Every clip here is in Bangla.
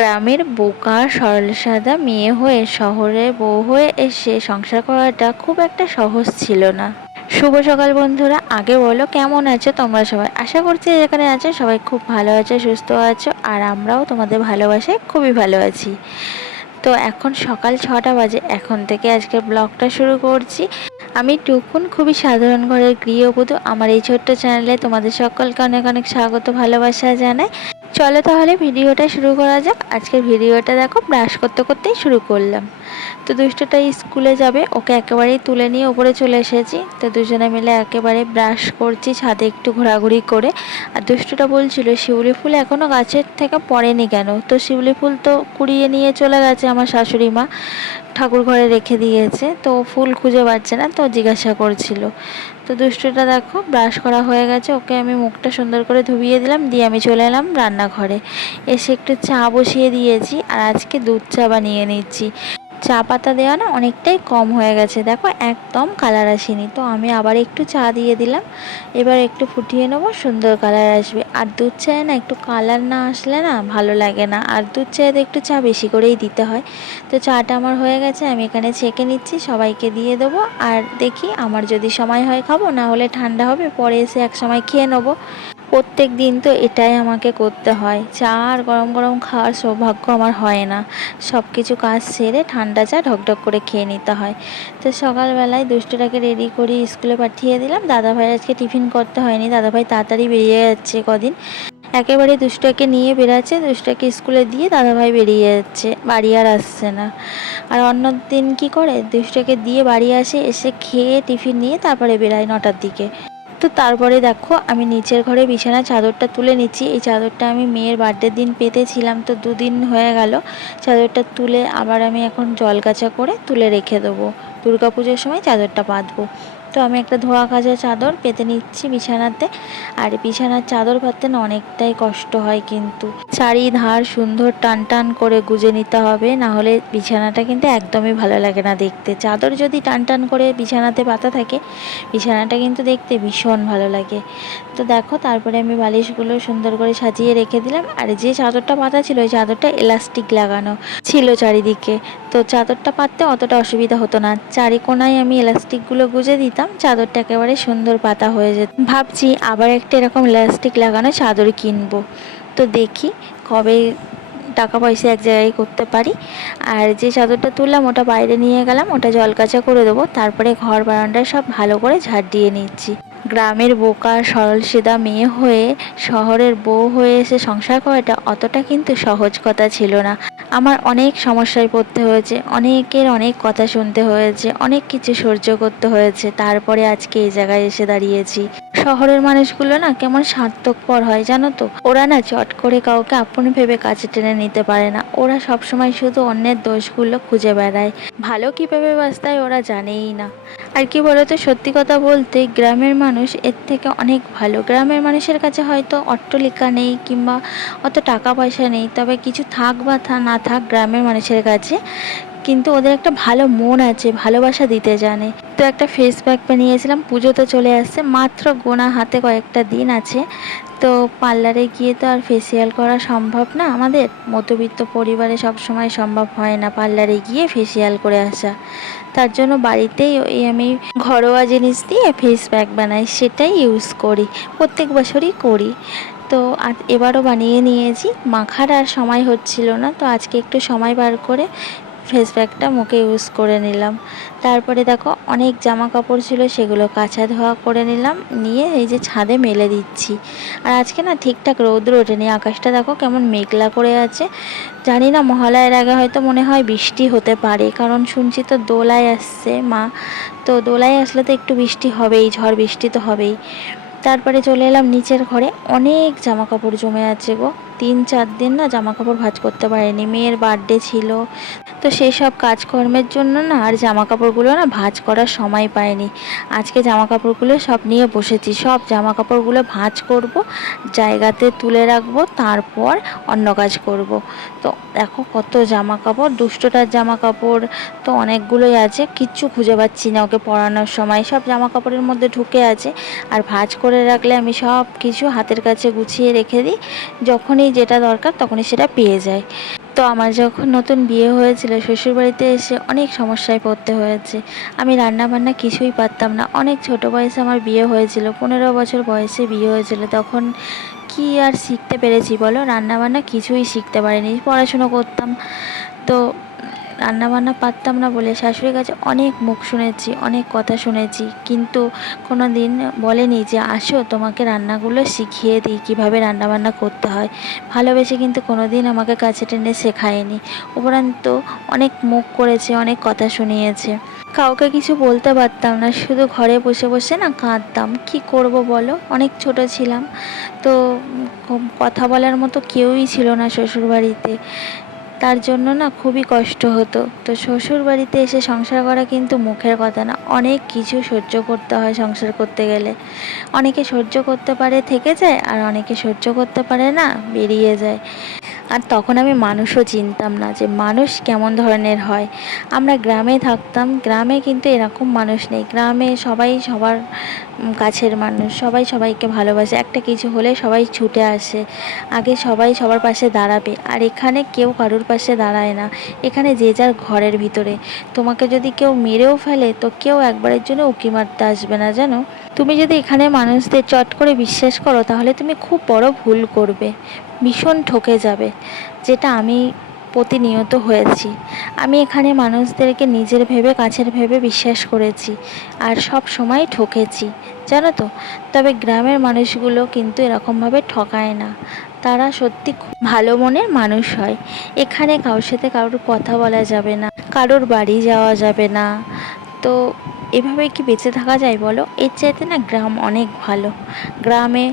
গ্রামের বোকা সরল সাদা মেয়ে হয়ে শহরে বউ হয়ে এসে সংসার করাটা খুব একটা সহজ ছিল না। শুভ সকাল বন্ধুরা, আগে বলো কেমন আছো তোমরা সবাই? আশা করছি যেখানে আছো সবাই খুব ভালো আছো, সুস্থ আছো, আর আমরাও তোমাদের ভালোবাসায় খুবই ভালো আছি। তো এখন সকাল 6টা বাজে, এখন থেকে আজকের ব্লগটা শুরু করছি। আমি টুকুন, খুবই সাধারণ ঘরের গৃহবধূ। আমার এই ছোট্ট চ্যানেলে তোমাদের সকলকে অনেক অনেক স্বাগত, ভালোবাসা জানাই। চলো তাহলে ভিডিওটা শুরু করা যাক। আজকের ভিডিওটা দেখো, ব্রাশ করতে করতেই শুরু করলাম। তো দুষ্টটা স্কুলে যাবে, ওকে একেবারেই তুলে নিয়ে ওপরে চলে এসেছি। তো দুজনে মিলে একেবারে ব্রাশ করছি ছাদে একটু ঘোরাঘুরি করে। আর দুষ্টটা বলছিল শিউলি ফুল এখনও গাছের থেকে পড়েনি কেন। তো শিউলি ফুল তো কুড়িয়ে নিয়ে চলে গেছে আমার শাশুড়ি মা, ঠাকুর ঘরে রেখে দিয়েছে। তো ফুল খুঁজে পাচ্ছে না, তো জিজ্ঞাসা করছিল। তো দুষ্টুটা দেখো ব্রাশ করা হয়ে গেছে, ওকে আমি মুখটা সুন্দর করে ধুবিয়ে দিলাম, দিয়ে আমি চলে এলাম রান্নাঘরে। এসে একটু চা বসিয়ে দিয়েছি, আর আজকে দুধ চা বানিয়ে নিচ্ছি। চা পাতা দেওয়া না অনেকটাই কম হয়ে গেছে, দেখো একদম কালার আসেনি। তো আমি আবার একটু চা দিয়ে দিলাম, এবার একটু ফুটিয়ে নেবো, সুন্দর কালার আসবে। আর দুধ চায়ে না একটু কালার না আসলে না ভালো লাগে না, আর দুধ চায়ে একটু চা বেশি করেই দিতে হয়। তো চাটা আমার হয়ে গেছে, আমি এখানে ছেঁকে নিচ্ছি, সবাইকে দিয়ে দেবো। আর দেখি আমার যদি সময় হয় খাবো, না হলে ঠান্ডা হবে, পরে এসে এক সময় খেয়ে নেবো। প্রত্যেক দিন তো এটাই আমাকে করতে হয়, চা আর গরম গরম খাওয়ার সৌভাগ্য আমার হয় না। সব কিছু কাজ সেরে ঠান্ডা চা ঢকঢক করে খেয়ে নিতে হয়। তো সকালবেলায় দুষ্টটাকে রেডি করে স্কুলে পাঠিয়ে দিলাম। দাদাভাই আজকে টিফিন করতে হয়নি, দাদাভাই তাড়াতাড়ি বেরিয়ে যাচ্ছে কদিন। একেবারে দুষ্টটাকে নিয়ে বেরাচ্ছে, দুষ্টটাকে স্কুলে দিয়ে দাদাভাই বেরিয়ে যাচ্ছে, বাড়ি আর আসছে না। আর অন্য দিন কী করে, দুষ্টটাকে দিয়ে বাড়ি আসে, এসে খেয়ে টিফিন নিয়ে তারপরে বেরায় 9টার দিকে। তো তারপরে দেখো আমি নিচের ঘরে বিছানা চাদরটা তুলে নিচ্ছি। এই চাদরটা আমি মেয়ের বার্থডের দিন পেতেছিলাম, তো 2 দিন হয়ে গেল। চাদরটা তুলে আবার আমি এখন জল কাচা করে তুলে রেখে দেবো, দুর্গাপুজোর সময় চাদরটা পাতবো। তো আমি একটা ধোয়া কাচা চাদর পেতে নিচ্ছি বিছানাতে। আর বিছানার চাদর পাততে না অনেকটাই কষ্ট হয়, কিন্তু চারিধার সুন্দর টান টান করে গুজে নিতে হবে, না হলে বিছানাটা কিন্তু একদমই ভালো লাগে না দেখতে। চাদর যদি টান টান করে বিছানাতে পাতা থাকে, বিছানাটা কিন্তু দেখতে ভীষণ ভালো লাগে। তো দেখো তারপরে আমি বালিশগুলো সুন্দর করে সাজিয়ে রেখে দিলাম। আর যে চাদরটা পাতা ছিল, ওই চাদরটা এলাস্টিক লাগানো ছিল চারিদিকে, তো চাদরটা পাততে অতটা অসুবিধা হতো না। চারিকোনায় আমি এলাস্টিকগুলো গুজে দিতাম, চাদরটা একেবারে সুন্দর পাতা হয়ে যেত। ভাবছি আবার একটা এরকম এলাস্টিক লাগানো চাদর কিনবো। তো দেখি কবে টাকা পয়সা এক জায়গায় করতে পারি। আর যে চাদরটা তুললাম ওটা বাইরে নিয়ে গেলাম, ওটা জল কাচা করে দেবো। তারপরে ঘর বারান্দা সব ভালো করে ঝাড় দিয়ে নিচ্ছি। গ্রামের বোকা সরল সিধা মেয়ে হয়ে শহরের বউ হয়ে এসে সংসার করাটা অতটা কিন্তু সহজ কথা ছিল না। আমার অনেক সমস্যায় পড়তে হয়েছে, অনেকের অনেক কথা শুনতে হয়েছে, অনেক কিছু সহ্য করতে হয়েছে, তারপরে আজকে এই জায়গায় এসে দাঁড়িয়েছি। শহরের মানুষগুলো না কেমন স্বার্থপর হয় জানো তো, ওরা না চট করে কাউকে আপন ভেবে কাছে টেনে নিতে পারে না। ওরা সবসময় শুধু অন্যের দোষগুলো খুঁজে বেড়ায়, ভালো কীভাবে বাঁচতে ওরা জানেই না। আর কি বলতো, সত্যি কথা বলতে গ্রামের মানুষ এর থেকে অনেক ভালো। গ্রামের মানুষের কাছে হয়তো অট্টালিকা নেই কিংবা অত টাকা পয়সা নেই, তবে কিছু থাক বা না থাক গ্রামের মানুষের কাছে কিন্তু ওদের একটা ভালো মন আছে, ভালোবাসা দিতে জানে। তো একটা ফেস প্যাক বানিয়েছিলাম, পুজো তো চলে আসছে, মাত্র গোনা হাতে কয়েকটা দিন আছে। তো পার্লারে গিয়ে তো আর ফেসিয়াল করা সম্ভব না, আমাদের মধ্যবিত্ত পরিবারে সব সময় সম্ভব হয় না পার্লারে গিয়ে ফেসিয়াল করে আসা। তার জন্য বাড়িতেই ওই আমি ঘরোয়া জিনিস দিয়ে ফেস প্যাক বানাই, সেটাই ইউজ করি, প্রত্যেক বছরই করি। তো এবারও বানিয়ে নিয়েছি, মাখার আর সময় হচ্ছিল না, তো আজকে একটু সময় বার করে ফেস প্যাকটা মুখে ইউজ করে নিলাম। তারপরে দেখো অনেক জামা কাপড় ছিল, সেগুলো কাচা ধোয়া করে নিলাম, নিয়ে এই যে ছাদে মেলে দিচ্ছি। আর আজকে না ঠিকঠাক রৌদ্র ওঠেনি, আকাশটা দেখো কেমন মেঘলা করে আছে। জানি না মহালয়ার আগে হয়তো মনে হয় বৃষ্টি হতে পারে, কারণ শুনছি তো দোলায় আসছে মা, তো দোলায় আসলে তো একটু বৃষ্টি হবেই, ঝড় বৃষ্টি তো হবেই। তারপরে চলে এলাম নিচের ঘরে, অনেক জামা কাপড় জমে আছে গো। 3-4 দিন না জামা কাপড় ভাঁজ করতে পারিনি, মেয়ের বার্থডে ছিল, তো সেই সব কাজকর্মের জন্য না আর জামা কাপড়গুলো না ভাঁজ করার সময় পাইনি। আজকে জামা কাপড়গুলো সব নিয়ে বসেছি, সব জামা কাপড়গুলো ভাঁজ করব, জায়গাতে তুলে রাখবো, তারপর অন্য কাজ করব। তো দেখো কত জামা কাপড়, দুষ্টটার জামা কাপড় তো অনেকগুলোই আছে, কিচ্ছু খুঁজে পাচ্ছি না ওকে পরানোর সময়, সব জামা কাপড়ের মধ্যে ঢুকে আছে। আর ভাঁজ করে রাখলে আমি সব কিছু হাতের কাছে গুছিয়ে রেখে দিই, যখনই যেটা দরকার তখনই সেটা পেয়ে যায়। তো তো আমার যখন নতুন বিয়ে হয়েছিল শ্বশুরবাড়িতে এসে অনেক সমস্যায় পড়তে হয়েছে। আমি রান্না বান্না কিছুই পারতাম না। অনেক ছোট বয়সে আমার বিয়ে হয়েছিল, 15 বছর বয়সে বিয়ে হয়েছিল। তখন কি আর শিখতে পেরেছি বলো? রান্না বান্না কিছুই শিখতে পারিনি, পড়াশুনো করতাম। তো রান্নাবান্না পারতাম না বলে শাশুড়ির কাছে অনেক মুখ শুনেছি, অনেক কথা শুনেছি, কিন্তু কোনো দিন বলেনি যে আসো তোমাকে রান্নাগুলো শিখিয়ে দিই কীভাবে রান্নাবান্না করতে হয়। ভালোবেসে কিন্তু কোনো দিন আমাকে কাছে টেনে শেখায়নি, উপরন্তু অনেক মুখ করেছে, অনেক কথা শুনিয়েছে। কাউকে কিছু বলতে পারতাম না, শুধু ঘরে বসে বসে না কাঁদতাম। কি করব বলো? অনেক ছোট ছিলাম, তো কথা বলার মতো কেউই ছিল না শ্বশুরবাড়িতে। তার জন্য না খুবই কষ্ট হতো। তো শ্বশুর বাড়িতে এসে সংসার করা কিন্তু মুখের কথা না, অনেক কিছু সহ্য করতে হয় সংসার করতে গেলে। অনেকে সহ্য করতে পারে থেকে যায়, আর অনেকে সহ্য করতে পারে না, বেরিয়ে যায়। আর তখন আমি মানুষও চিনতাম না যে মানুষ কেমন ধরনের হয়। আমরা গ্রামে থাকতাম, গ্রামে কিন্তু এরকম মানুষ নেই। গ্রামে সবাই সবার কাছের মানুষ, সবাই সবাইকে ভালোবাসে। একটা কিছু হলে সবাই ছুটে আসে, আগে সবাই সবার পাশে দাঁড়াবে। আর এখানে কেউ কারোর পাশে দাঁড়ায় না। এখানে যে যার ঘরের ভিতরে। তোমাকে যদি কেউ মেরেও ফেলে তো কেউ একবারের জন্য উকি মারতে আসবে না, জানো। তুমি যদি এখানে মানুষদের চট করে বিশ্বাস করো তাহলে তুমি খুব বড় ভুল করবে, ভীষণ ঠকে যাবে, যেটা আমি প্রতিনিয়ত হয়েছি। আমি এখানে মানুষদেরকে নিজের ভেবে কাছের ভেবে বিশ্বাস করেছি, আর সব সময় ঠকেছি, জানো তো। তবে গ্রামের মানুষগুলো কিন্তু এরকমভাবে ঠকায় না, তারা সত্যি খুব ভালো মনের মানুষ হয়। এখানে কারোর সাথে কারোর কথা বলা যাবে না, কারোর বাড়ি যাওয়া যাবে না। তো এভাবে কি বেঁচে থাকা যায় বলো? এর চাইতে না গ্রাম অনেক ভালো। গ্রামে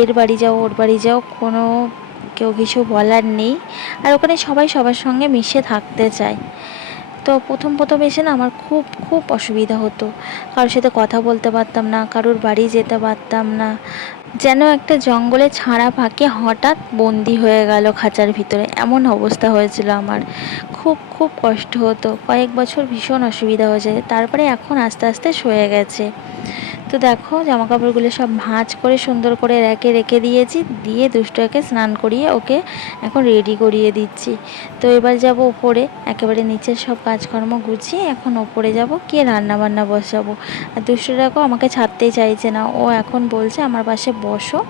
এর বাড়ি যাও ওর বাড়ি যাও, কোনো কেউ কিছু বলার নেই। আর ওখানে সবাই সবার সঙ্গে মিশে থাকতে চায়। তো প্রথম প্রথম এসে না আমার খুব খুব অসুবিধা হতো। কারোর সাথে কথা বলতে পারতাম না, কারোর বাড়ি যেতে পারতাম না। যেন একটা জঙ্গলে ছাড়া পাখি হঠাৎ বন্দি হয়ে গেল খাঁচার ভিতরে, এমন অবস্থা হয়েছিল আমার। খুব খুব কষ্ট হতো, কয়েক বছর ভীষণ অসুবিধা হয়েছে। তারপরে এখন আস্তে আস্তে সয়ে গেছে। তো দেখো জামাকাপড়গুলো সব ভাঁজ করে সুন্দর করে রেখে রেখে দিয়েছি, দিয়ে দুষ্টকে স্নান করিয়ে ওকে এখন রেডি করিয়ে দিচ্ছি। তো এবার যাব উপরে, একেবারে নিচের সব কাজকর্ম গুছিয়ে এখন ওপরে যাব, গিয়ে রান্নাবান্না বসাবো। আর দুষ্টটাকে আমাকে ছাড়তেই চাইছে না, ও এখন বলছে আমার পাশে বসো,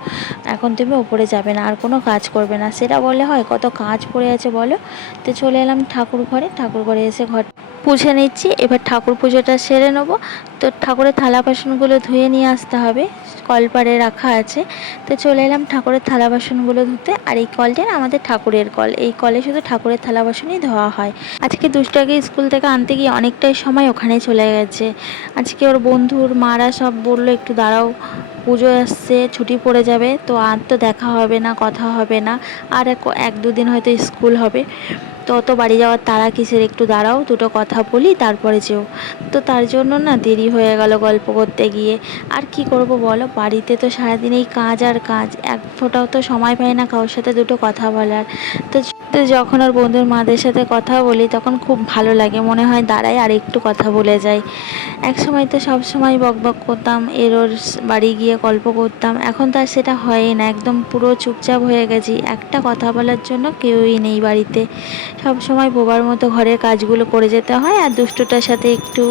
এখন তুমি ওপরে যাবে না, আর কোনো কাজ করবে না। সেটা বলে হয়? কত কাজ পড়ে আছে বলো। তো চলে এলাম ঠাকুর ঘরে, ঠাকুর ঘরে এসে ঘর পুছে নিচ্ছি। এবার ঠাকুর পুজোটা সেরে নেবো। তো ঠাকুরের থালা বাসনগুলো ধুয়ে নিয়ে আসতে হবে, কলপাড়ে রাখা আছে। তো চলে এলাম ঠাকুরের থালা বাসনগুলো ধুতে। আর এই কলটা না আমাদের ঠাকুরের কল, এই কলে শুধু ঠাকুরের থালা বাসনই ধোয়া হয়। আজকে দুষ্টকে স্কুল থেকে আনতে গিয়ে অনেকটাই সময় ওখানে চলে গেছে। আজকে ওর বন্ধুর মারা সব বললো একটু দাঁড়াও, পুজো আসছে, ছুটি পড়ে যাবে, তো আর তো দেখা হবে না, কথা হবে না। আর এক দুদিন হয়তো স্কুল হবে, তো অত বাড়ি যাওয়ার তাড়া কিসের, একটু দাঁড়াও, দুটো কথা বলি তারপরে যেও। তো তার জন্য না দেরি হয়ে গেল গল্প করতে গিয়ে। আর কি করব বলো, বাড়িতে তো সারাদিন এই কাজ আর কাজ, এক ফোঁটাও তো সময় পাই না কারোর সাথে দুটো কথা বলার। তো তো যখন ওর বন্ধুর মাদের সাথে কথা বলি তখন খুব ভালো লাগে, মনে হয় দাঁড়াই আর একটু কথা বলে যাই। এক সময় তো সব সময় বকবক করতাম, এর ওর বাড়ি গিয়ে গল্প করতাম। এখন তো আর সেটা হয়ই না, একদম পুরো চুপচাপ হয়ে গেছি, একটা কথা বলার জন্য কেউই নেই বাড়িতে। সব সময় বোবার মতো ঘরের কাজগুলো করে যেতে হয়, আর দুষ্টুটার সাথে একটু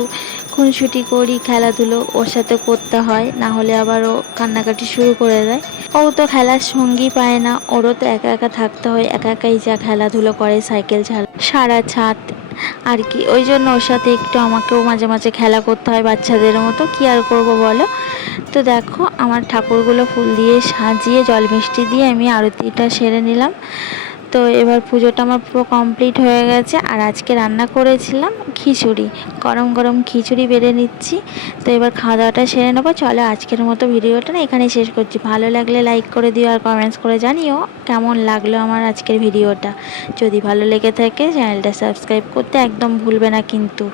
খুনসুটি করি, খেলাধুলো ওর সাথে করতে হয়, না হলে আবার ও কান্নাকাটি শুরু করে দেয়। ও তো খেলার সঙ্গী পায় না, ওরও তো একা একা থাকতে হয়, একা একাই যা খেলাধুলো করে, সাইকেল সারা ছাদ আর কি। ওই জন্য ওর সাথে একটু আমাকেও মাঝে মাঝে খেলা করতে হয় বাচ্চাদের মতো, কি আর করবো বলো। তো দেখো আমার ঠাকুরগুলো ফুল দিয়ে সাজিয়ে জল মিষ্টি দিয়ে আমি আরতিটা সেরে নিলাম। তো এবার পুজোটা আমার পুরো কমপ্লিট হয়ে গেছে। আর আজকে রান্না করেছিলাম খিচুড়ি, গরম গরম খিচুড়ি বেড়ে নিচ্ছি। তো এবার খাওয়া দাওয়াটা সেরে নেবো। চলো আজকের মতো ভিডিওটা না এখানেই শেষ করছি। ভালো লাগলে লাইক করে দিও, আর কমেন্টস করে জানিও কেমন লাগলো আমার আজকের ভিডিওটা। যদি ভালো লেগে থাকে চ্যানেলটা সাবস্ক্রাইব করতে একদম ভুলবে না কিন্তু।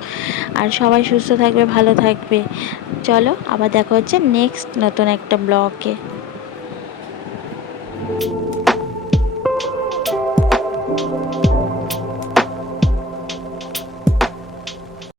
আর সবাই সুস্থ থাকবে, ভালো থাকবে। চলো আবার দেখা হচ্ছে নেক্সট নতুন একটা ব্লগে।